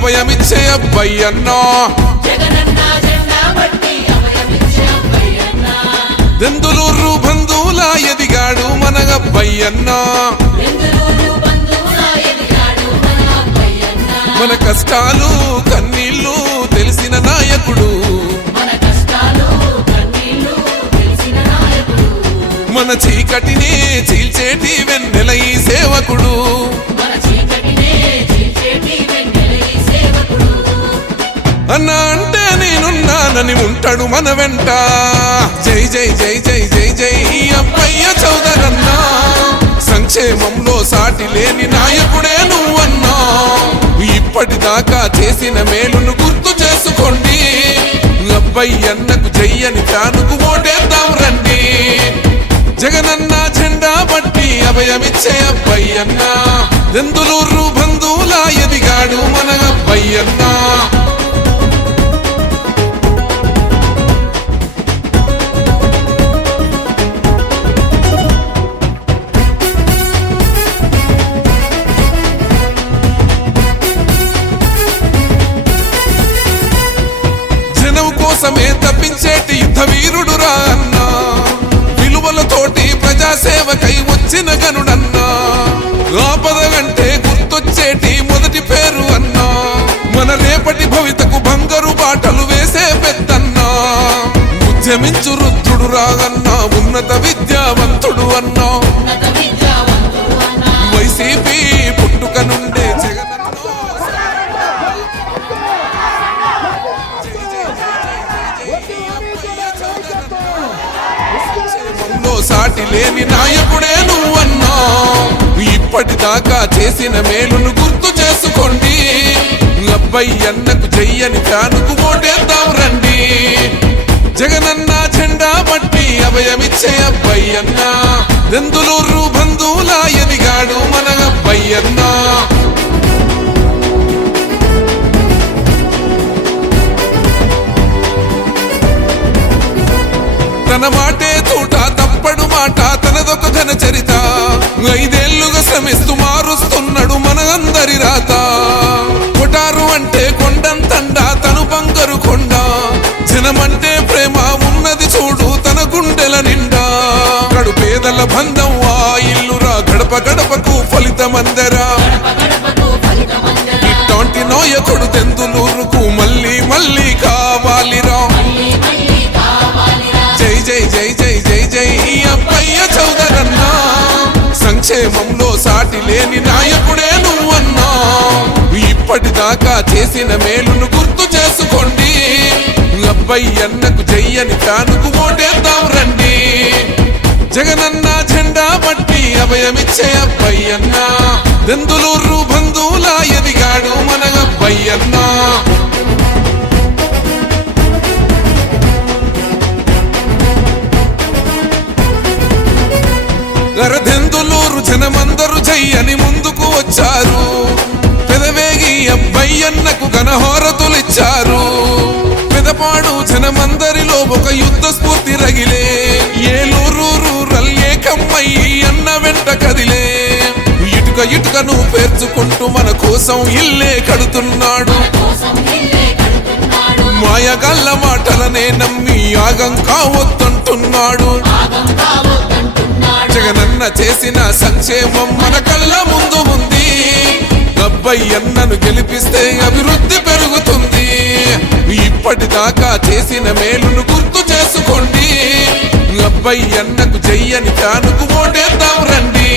అభయమిచ్చే అబ్బయ్యన్నా దెందులూరు బంధువుల ఎదిగాడు మన అబ్బయ్యన్నా మన కష్టాలు కన్నీళ్ళు తెలిసిన నాయకుడు. మన కష్టాలు కన్నీళ్ళు తెలిసిన నాయకుడు. మన చీకటిని చీల్చేటి వెన్నెల ఈ సేవకుడు. ఉంటాడు మన వెంట. జై జై జై జై జై జై అబ్బయ్య చౌదరన్నా. సంక్షేమంలో సాటి లేని నాయకుడే నువ్వన్నా. ఇప్పటిదాకా చేసిన మేలును గుర్తు చేసుకోండి. అబ్బయ్యన్నకు జయ్యని తానుకు ఓటేద్దాం రండి. జగనన్న జెండా బట్టి అభయమిచ్చే అబ్బయ్యన్న. దెందులూరు బంధువులా ఎదిగాడు మన అబ్బయ్యన్నా కోసమే తప్పించేటి యుద్ధ వీరుడు అన్నా. విలువలతోటి ప్రజాసేవకై వచ్చిన గనుడన్నా. ఆపద అంటే గుర్తొచ్చేటి మొదటి పేరు అన్నా. మన రేపటి భవితకు బంగారు బాటలు వేసే పెద్దన్నా. ఉద్యమించు రుద్రుడు రాగన్నా సంక్షేమంలో సాటి లేని నాయకుడే నువ్వన్నా. ఇప్పటిదాకా చేసిన మేలును గుర్తు చేసుకోండి. అబ్బయ్యన్నకు చెయ్యని ఫ్యానుకు ఓటేద్దాం రండి. జగనన్న జెండా బట్టి అభయమిచ్చే అబ్బయ్యన్న. దెందులూరు బంధువులా ఎదిగాడు మన అబ్బాయి అన్నా పేదల బంధం ఆ ఇల్లురా గడప గడపకు ఫలితమందరా. గడప ఇట్లాంటి నాయకుడు తెందులూరుకు మళ్ళీ మళ్ళీ కావాలిరా. మళ్ళీ కావాలిరా జై జై జై జై జై జై అబ్బయ్య చౌదరన్నా. సంక్షేమంలో సాటి లేని నాయకుడే నువ్వన్నా. ఇప్పటిదాకా చేసిన మేలును గుర్తు చేసుకోండి. అబ్బయ్యన్నకు జయ్యని తానుకు ఓటు జగనన్న జెండా పట్టి అభయమిచ్చే అబ్బయ్యన్న. దెందులూరు బంధువుల ఎదిగాడు మన అబ్బయ్యన్నా గరదెందులూరు జనమందరు చెయ్యని ముందుకు వచ్చారు. పెదవేగి అబ్బయ్యన్నకు ఘనహోరతులిచ్చారు. పెదపాడు జనమందరిలో ఒక యుద్ధ ఇటుక ఇటుకను పేర్చుకుంటూ మన కోసం ఇల్లే కడుతున్నాడు. మాయగల్ల మాటలనే నమ్మి యాగం కావద్దంటున్నాడు. జగనన్న చేసిన సంక్షేమం మన కళ్ళ ముందు ఉంది. అన్నను గెలిపిస్తే అభివృద్ధి పెరుగుతుంది. ఇప్పటిదాకా చేసిన మేలును గుర్తు చేసుకోండి. అన్నకు చెయ్యని తానుకు ఓటేద్దాం రండి.